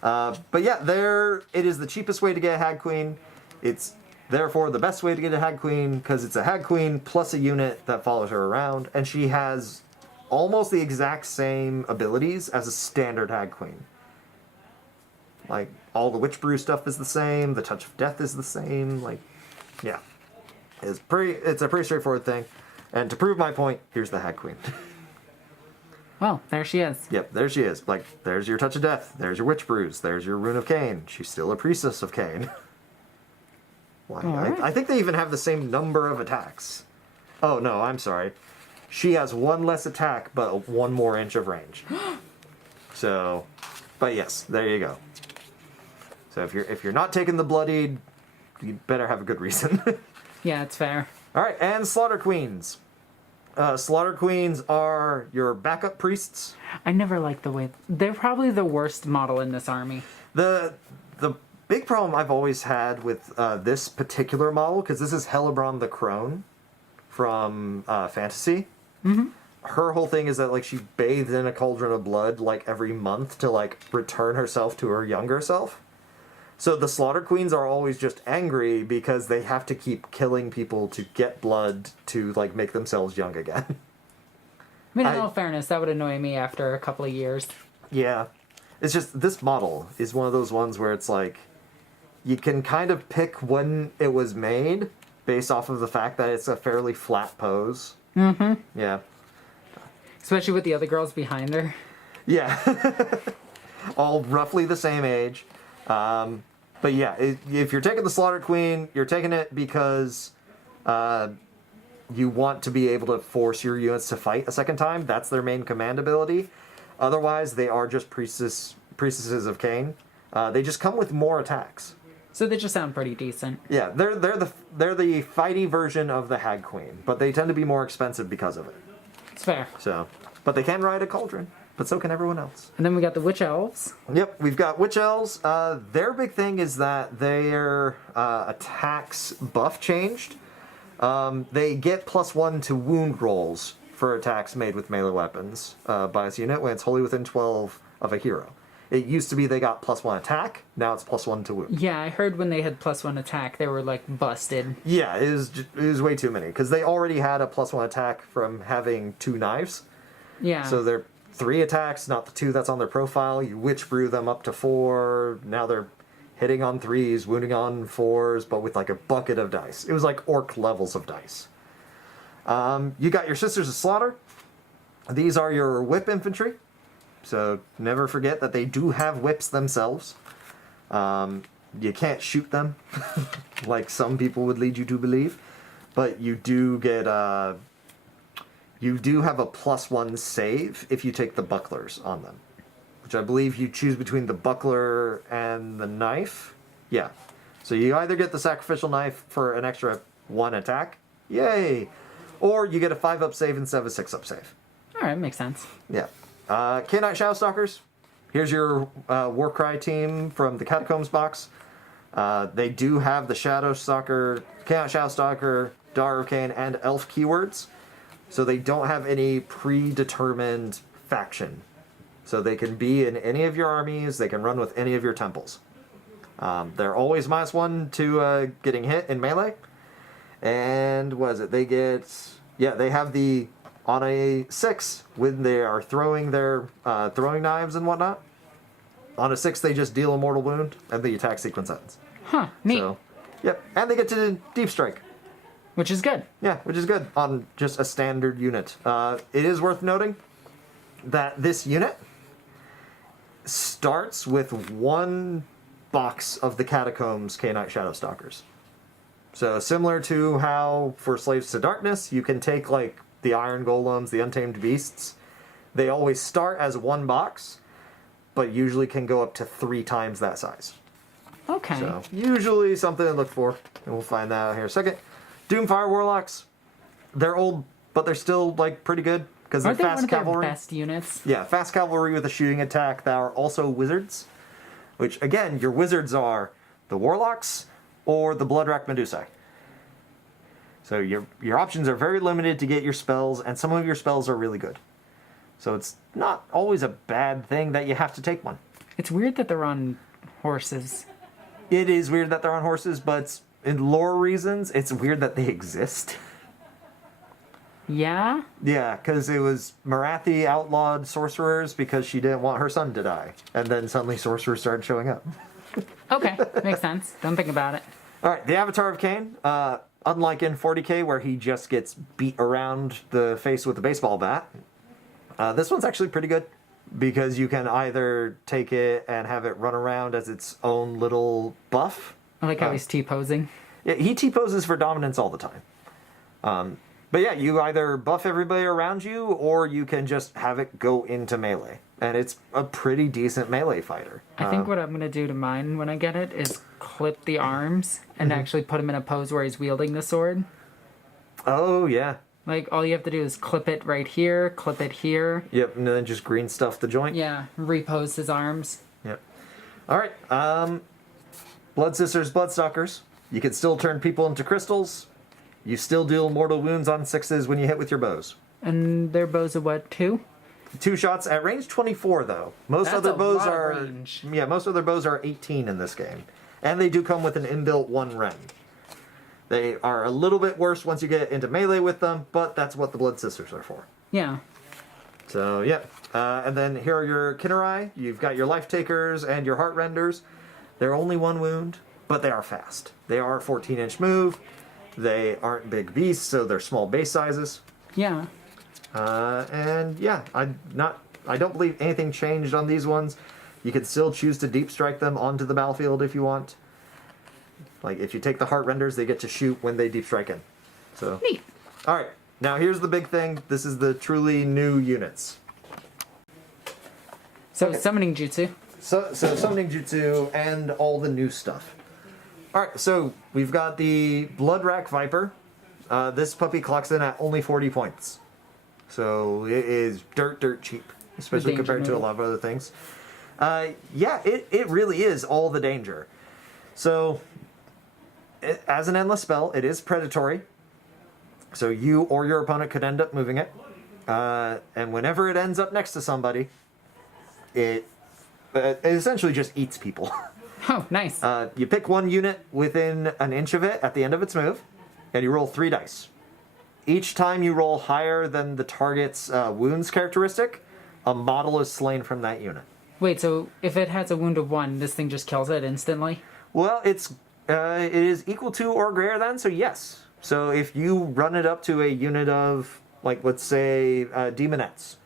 But yeah, it is the cheapest way to get a Hag Queen. It's therefore the best way to get a Hag Queen because it's a Hag Queen plus a unit that follows her around, and she has almost the exact same abilities as a standard Hag Queen. Like, all the Witch Brew stuff is the same, the Touch of Death is the same, like, yeah. It's a pretty straightforward thing. And to prove my point, here's the Hag Queen. Well, there she is. Yep, there she is. Like, there's your Touch of Death. There's your Witch Brews. There's your Rune of Khaine. She's still a Priestess of Khaine. Why? Right. I think they even have the same number of attacks. Oh, no, I'm sorry. She has one less attack, but 1 more inch of range. So, but yes, there you go. So if you're not taking the Bloodied, you better have a good reason. Yeah, it's fair. All right, and Slaughter Queens. Slaughter Queens are your backup priests. I never liked the way... They're probably the worst model in this army. The big problem I've always had with this particular model, because this is Hellebrand the Crone from Fantasy. Mm-hmm. Her whole thing is that like she bathed in a cauldron of blood like every month to like return herself to her younger self. So the Slaughter Queens are always just angry because they have to keep killing people to get blood to like make themselves young again. I mean, in all fairness, that would annoy me after a couple of years. Yeah. It's just, this model is one of those ones where it's like, you can kind of pick when it was made based off of the fact that it's a fairly flat pose. Mm-hmm. Yeah. Especially with the other girls behind her. Yeah. All roughly the same age. But yeah, if you're taking the Slaughter Queen, you're taking it because you want to be able to force your units to fight a second time. That's their main command ability. Otherwise, they are just priestesses of Khaine. They just come with more attacks. So they just sound pretty decent. Yeah, they're the fighty version of the Hag Queen, but they tend to be more expensive because of it. It's fair. So, but they can ride a cauldron, but so can everyone else. And then we got the Witch Elves. Yep, we've got Witch Elves. Their big thing is that their attacks buff changed. They get +1 to wound rolls for attacks made with melee weapons by this unit when it's wholly within 12 of a hero. It used to be they got +1 attack, now it's +1 to wound. Yeah, I heard when they had +1 attack, they were like busted. Yeah, it was way too many, because they already had a +1 attack from having 2 knives. Yeah. So they're 3 attacks, not the 2 that's on their profile. You witch brew them up to 4. Now they're hitting on 3s, wounding on 4s, but with like a bucket of dice. It was like orc levels of dice. You got your Sisters of Slaughter. These are your whip infantry. So never forget that they do have whips themselves. You can't shoot them, like some people would lead you to believe. But you do get you do have a +1 save if you take the bucklers on them, which I believe you choose between the buckler and the knife. Yeah. So you either get the sacrificial knife for an extra 1 attack, yay, or you get a 5-up save instead of a 6-up save. All right, makes sense. Yeah. Khainite Shadowstalkers. Here's your Warcry team from the Catacombs box. They do have the Shadowstalker, Khainite Shadowstalker, Daughter of Khaine, and Elf keywords. So they don't have any predetermined faction. So they can be in any of your armies. They can run with any of your temples. They're always -1 to getting hit in melee. And what is it? They get... Yeah, they have the... On a 6, when they are throwing their throwing knives and whatnot, on a 6 they just deal a mortal wound, and the attack sequence ends. Huh, neat. So, yep, and they get to Deep Strike. Which is good. Yeah, which is good on just a standard unit. It is worth noting that this unit starts with 1 box of the Catacombs Khainite Shadowstalkers. So similar to how for Slaves to Darkness, you can take like the Iron Golems, the Untamed Beasts. They always start as 1 box, but usually can go up to 3 times that size. Okay. So, usually something to look for, and we'll find that out here in a second. Doomfire Warlocks. They're old, but they're still, like, pretty good, because they're Aren't they fast one of their cavalry. best units? Yeah, fast cavalry with a shooting attack that are also wizards, which, again, your wizards are the Warlocks or the Bloodrack Medusae. So your options are very limited to get your spells, and some of your spells are really good. So it's not always a bad thing that you have to take one. It's weird that they're on horses. It is weird that they're on horses, but in lore reasons, it's weird that they exist. Yeah? Yeah, because it was Marathi outlawed sorcerers because she didn't want her son to die. And then suddenly sorcerers started showing up. Okay, makes sense. Don't think about it. All right, the Avatar of Khaine. Unlike in 40k, where he just gets beat around the face with a baseball bat, This one's actually pretty good because you can either take it and have it run around as its own little buff. I like how he's T-posing. Yeah, he T-poses for dominance all the time. But yeah, you either buff everybody around you, or you can just have it go into melee. And it's a pretty decent melee fighter. I think what I'm going to do to mine when I get it is clip the arms and actually put him in a pose where he's wielding the sword. Oh, yeah. Like, all you have to do is clip it right here, clip it here. Yep, and then just green stuff the joint. Yeah, repose his arms. Yep. All right. Blood Sisters, Bloodstalkers. You can still turn people into crystals. You still deal mortal wounds on 6s when you hit with your bows. And their bows are what, 2? 2 shots at range 24, though. Most That's other a bows lot of are range. Yeah, most other bows are 18 in this game, and they do come with an inbuilt 1 rend. They are a little bit worse once you get into melee with them, but that's what the Blood Sisters are for. Yeah. So yeah, and then here are your Kinnerai. You've got your Life Takers and your Heart Renders. They're only 1 wound, but they are fast. They are a 14-inch move. They aren't big beasts, so they're small base sizes. Yeah. And yeah, I don't believe anything changed on these ones. You can still choose to deep strike them onto the battlefield if you want. Like, if you take the Heart Renders, they get to shoot when they deep strike in. So, Neat. all right, now here's the big thing. This is the truly new units. So, Okay. summoning jutsu. So summoning jutsu and all the new stuff. All right, so we've got the Bloodrack Viper. This puppy clocks in at only 40 points. So it is dirt cheap, especially Danger compared to a noodle. lot of other things. Yeah, it really is all the danger. So, as an endless spell, it is predatory. So you or your opponent could end up moving it. And whenever it ends up next to somebody, it essentially just eats people. Oh, nice. You pick 1 unit within an inch of it at the end of its move, and you roll 3 dice. Each time you roll higher than the target's wounds characteristic, a model is slain from that unit. Wait, so if it has a wound of 1, this thing just kills it instantly? Well, it is equal to or greater than, so yes. So if you run it up to a unit of, like, let's say, demonettes,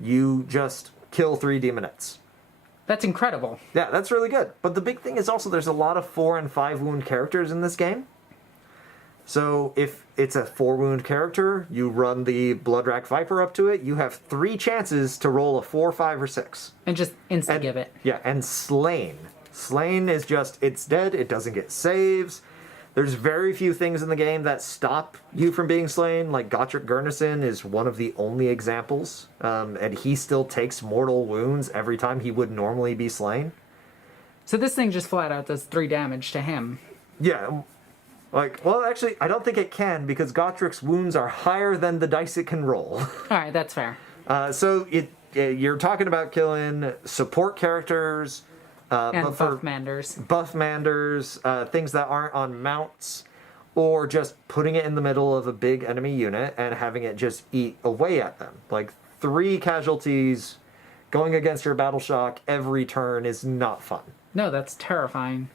you just kill 3 demonettes. That's incredible. Yeah, that's really good. But the big thing is also there's a lot of 4 and 5 wound characters in this game. So if it's a 4 wound character, you run the Bloodrack Viper up to it, you have 3 chances to roll a 4, 5, or 6. And just insta-give it. Yeah, and Slain. Slain is just, it's dead, it doesn't get saves. There's very few things in the game that stop you from being slain, like Gotrek Gurnison is one of the only examples, and he still takes mortal wounds every time he would normally be slain. So this thing just flat out does 3 damage to him. Yeah, like, well, actually, I don't think it can, because Gotrek's wounds are higher than the dice it can roll. Alright, that's fair. So you're talking about killing support characters, And but for Buffmanders. Buffmanders, things that aren't on mounts, or just putting it in the middle of a big enemy unit and having it just eat away at them. Like 3 casualties going against your battle shock every turn is not fun. No, that's terrifying.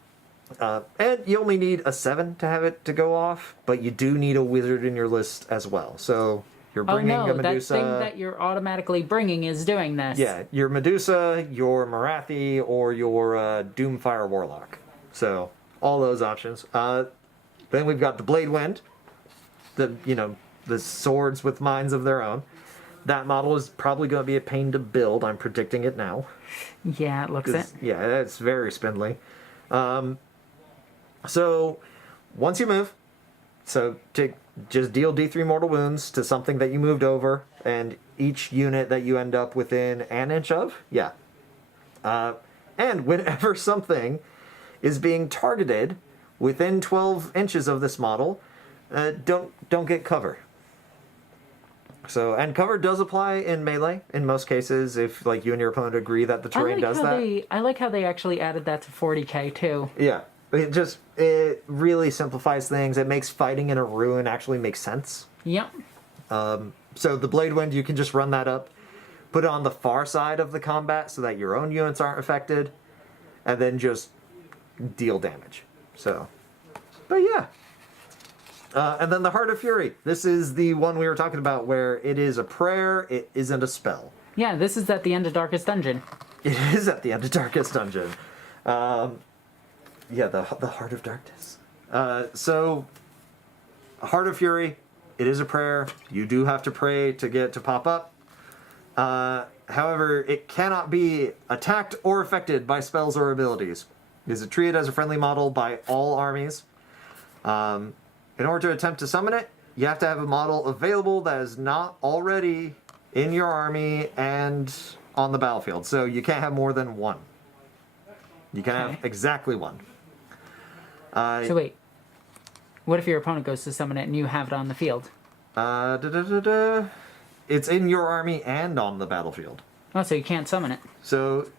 And you only need a 7 to have it to go off, but you do need a wizard in your list as well. So you're bringing oh no, a Medusa. that thing that you're automatically bringing is doing this. Yeah, your Medusa, your Marathi, or your Doomfire Warlock. So all those options. Then we've got the Blade Wind, the swords with minds of their own. That model is probably going to be a pain to build. I'm predicting it now. Yeah, it looks it. Yeah, it's very spindly. So once you move, just deal D3 mortal wounds to something that you moved over, and each unit that you end up within an inch of, yeah. And whenever something is being targeted within 12 inches of this model, don't get cover. So, and cover does apply in melee in most cases if like you and your opponent agree that the terrain does that. I like how they actually added that to 40k too. Yeah. It really simplifies things. It makes fighting in a ruin actually make sense. Yep. So the Blade Wind, you can just run that up, put it on the far side of the combat so that your own units aren't affected, and then just deal damage. So, but yeah. And then the Heart of Fury. This is the one we were talking about where it is a prayer, it isn't a spell. Yeah, this is at the end of Darkest Dungeon. It is at the end of Darkest Dungeon. Yeah, the Heart of Darkness. So, Heart of Fury, it is a prayer. You do have to pray to get it to pop up. However, it cannot be attacked or affected by spells or abilities. It is treated as a friendly model by all armies. In order to attempt to summon it, you have to have a model available that is not already in your army and on the battlefield. So you can't have more than one. You can have exactly one. So wait. What if your opponent goes to summon it and you have it on the field? It's in your army and on the battlefield. Oh, so you can't summon it. So,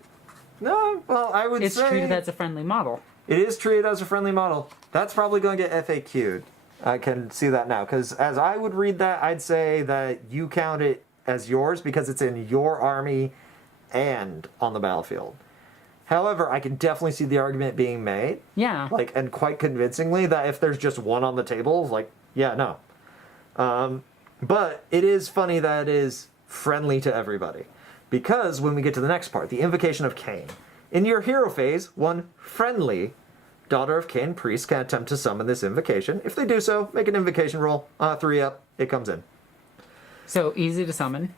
no, well, I would say... It's treated as a friendly model. It is treated as a friendly model. That's probably going to get FAQ'd. I can see that now. Because as I would read that, I'd say that you count it as yours because it's in your army and on the battlefield. However, I can definitely see the argument being made. Yeah. Like, and quite convincingly, that if there's just one on the table, like, yeah, no. But it is funny that it is friendly to everybody. Because when we get to the next part, the Invocation of Khaine. In your hero phase, one friendly Daughter of Khaine priest can attempt to summon this invocation. If they do so, make an invocation roll. 3 up, it comes in. So easy to summon.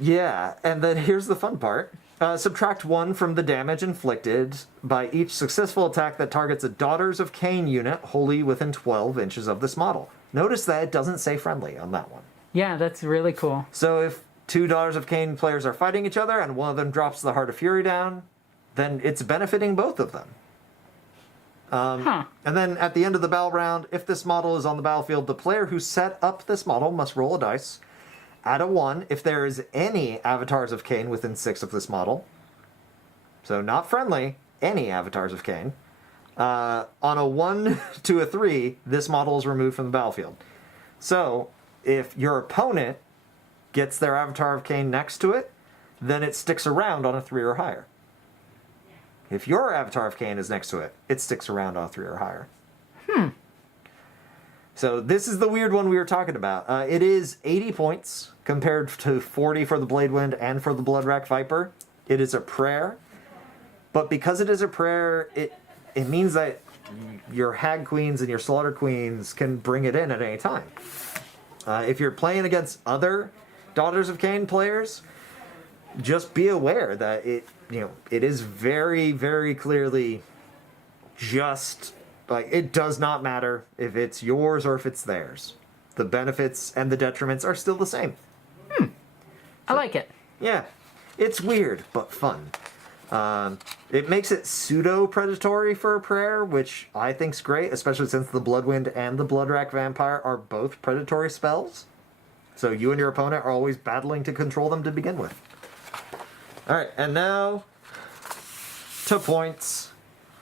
Yeah, and then here's the fun part. Subtract 1 from the damage inflicted by each successful attack that targets a Daughters of Khaine unit wholly within 12 inches of this model. Notice that it doesn't say friendly on that one. Yeah, that's really cool. So if 2 Daughters of Khaine players are fighting each other and one of them drops the Heart of Fury down, then it's benefiting both of them. And then at the end of the battle round, if this model is on the battlefield, the player who set up this model must roll a dice. Add a 1 if there is any avatars of Khaine within 6 of this model. So not friendly, any avatars of Khaine. On a 1 to a 3, this model is removed from the battlefield. So if your opponent gets their avatar of Khaine next to it, then it sticks around on a 3 or higher. If your avatar of Khaine is next to it, it sticks around on a 3 or higher. So this is the weird one we were talking about. It is 80 points compared to 40 for the Bladewind and for the Bloodrack Viper. It is a prayer. But because it is a prayer, it means that your Hag Queens and your Slaughter Queens can bring it in at any time. If you're playing against other Daughters of Khaine players, just be aware that it is very, very clearly just, like, it does not matter if it's yours or if it's theirs. The benefits and the detriments are still the same. I like it. Yeah. It's weird, but fun. It makes it pseudo-predatory for a prayer, which I think's great, especially since the Bloodwind and the Bloodrack Vampire are both predatory spells. So you and your opponent are always battling to control them to begin with. Alright, and now to points.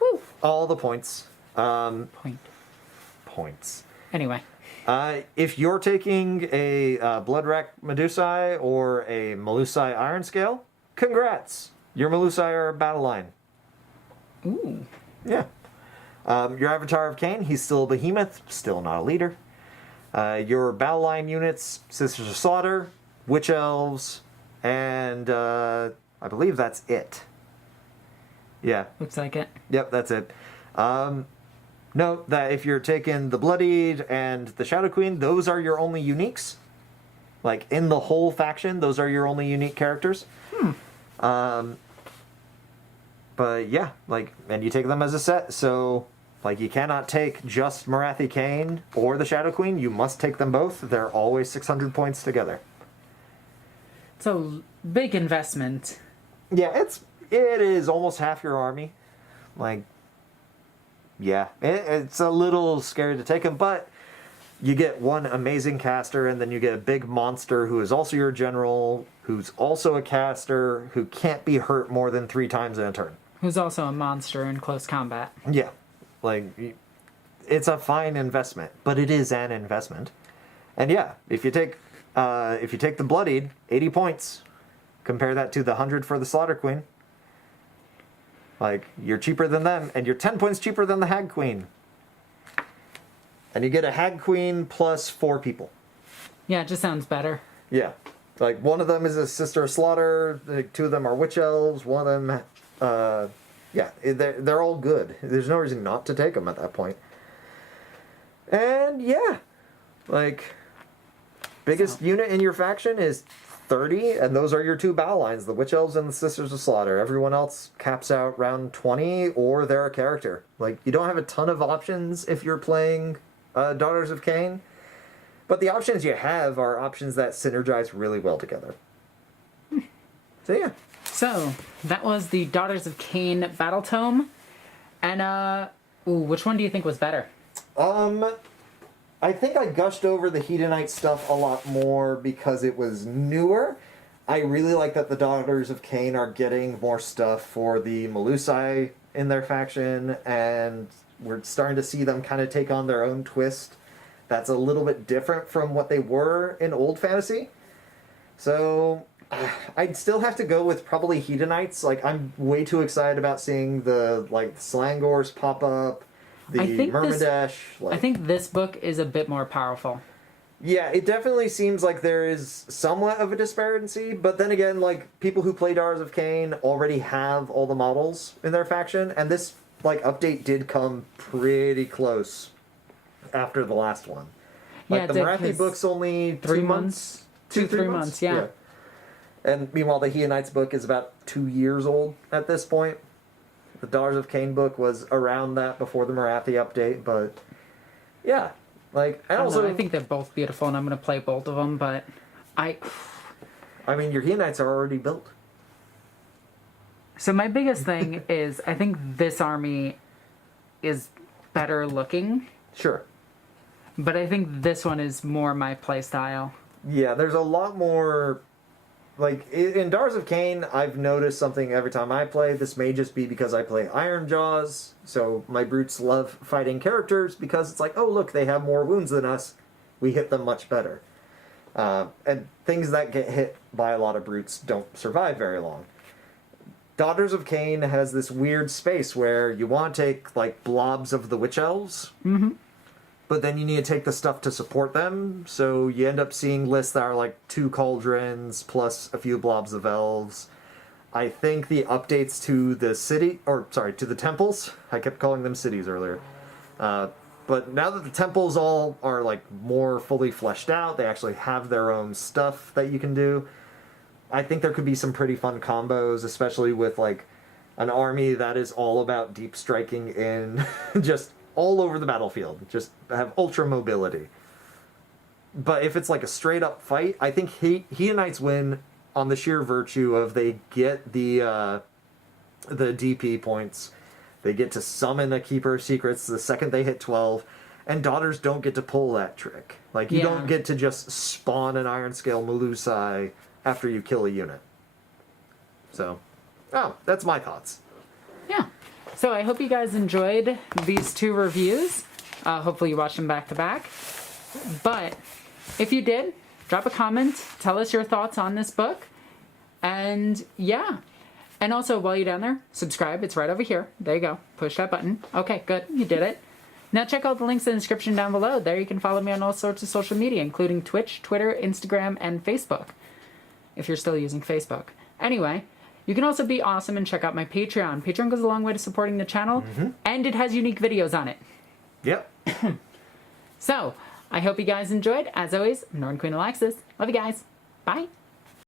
Woo. All the points. Points. Anyway. If you're taking a Bloodrack Medusae or a Melusai Iron Scale, congrats! Your Melusai are a battle line. Ooh. Yeah. Your Avatar of Khaine, he's still a behemoth, still not a leader. Your battle line units, Sisters of Slaughter, Witch Elves, and I believe that's it. Yeah. Looks like it. Yep, that's it. Note that if you're taking the Bloodied and the Shadow Queen, those are your only uniques. Like, in the whole faction, those are your only unique characters. But yeah, like, and you take them as a set, so, like, you cannot take just Morathi Khaine or the Shadow Queen. You must take them both. They're always 600 points together. So, big investment. Yeah, it is almost half your army. Like, yeah, it's a little scary to take them, but you get one amazing caster, and then you get a big monster who is also your general, who's also a caster, who can't be hurt more than 3 times in a turn. Who's also a monster in close combat. Yeah, like, it's a fine investment, but it is an investment. And yeah, if you take the Bloodied, 80 points. Compare that to the 100 for the Slaughter Queen. Like, you're cheaper than them, and you're 10 points cheaper than the Hag Queen. And you get a Hag Queen plus 4 people. Yeah, it just sounds better. Yeah. Like, one of them is a Sister of Slaughter, like, 2 of them are Witch Elves, one of them, yeah, they're all good. There's no reason not to take them at that point. And, yeah, like, biggest unit in your faction is 30, and those are your 2 battle lines, the Witch Elves and the Sisters of Slaughter. Everyone else caps out around 20, or they're a character. Like, you don't have a ton of options if you're playing Daughters of Khaine. But the options you have are options that synergize really well together. So, yeah. So, that was the Daughters of Khaine Battletome. And, which one do you think was better? I think I gushed over the Hedonite stuff a lot more because it was newer. I really like that the Daughters of Khaine are getting more stuff for the Melusai in their faction, and we're starting to see them kind of take on their own twist that's a little bit different from what they were in old fantasy. So I'd still have to go with probably Hedonites. Like, I'm way too excited about seeing the, like, Slangors pop up, the Myrmidesh. I think this book is a bit more powerful. Yeah, it definitely seems like there is somewhat of a disparity, but then again, like, people who play Daughters of Khaine already have all the models in their faction, and this, like, update did come pretty close after the last one. Like, Yeah, the Marathi book's only 3 months? 2-3 months, yeah. And meanwhile, the Hedonites book is about 2 years old at this point. The Daughters of Khaine book was around that before the Marathi update, but yeah. Like, and also, I think they're both beautiful, and I'm going to play both of them, but I mean, your Hedonites are already built. So my biggest thing is, I think this army is better looking. Sure. But I think this one is more my playstyle. Yeah, there's a lot more. Like, in Daughters of Khaine, I've noticed something every time I play. This may just be because I play Iron Jaws, so my brutes love fighting characters because it's like, oh, look, they have more wounds than us. We hit them much better. And things that get hit by a lot of brutes don't survive very long. Daughters of Khaine has this weird space where you want to take, like, blobs of the Witch Elves, but then you need to take the stuff to support them, so you end up seeing lists that are like 2 cauldrons plus a few blobs of elves. I think the updates to the to the temples, I kept calling them cities earlier, but now that the temples all are, like, more fully fleshed out, they actually have their own stuff that you can do. I think there could be some pretty fun combos, especially with, like, an army that is all about deep striking in just all over the battlefield. Just have ultra mobility. But if it's like a straight up fight, I think Hedonites win on the sheer virtue of they get the DP points. They get to summon a Keeper of Secrets the second they hit 12. And Daughters don't get to pull that trick. Like, you don't get to just spawn an Iron Scale Melusai after you kill a unit. So, that's my thoughts. Yeah. So I hope you guys enjoyed these 2 reviews. Hopefully you watched them back to back. But if you did, drop a comment. Tell us your thoughts on this book. And yeah. And also, while you're down there, subscribe. It's right over here. There you go. Push that button. Okay, good. You did it. Now check out the links in the description down below. There you can follow me on all sorts of social media, including Twitch, Twitter, Instagram, and Facebook. If you're still using Facebook. Anyway, you can also be awesome and check out my Patreon. Patreon goes a long way to supporting the channel, and it has unique videos on it. Yep. So, I hope you guys enjoyed. As always, I'm NornQueenAlexis. Love you guys. Bye.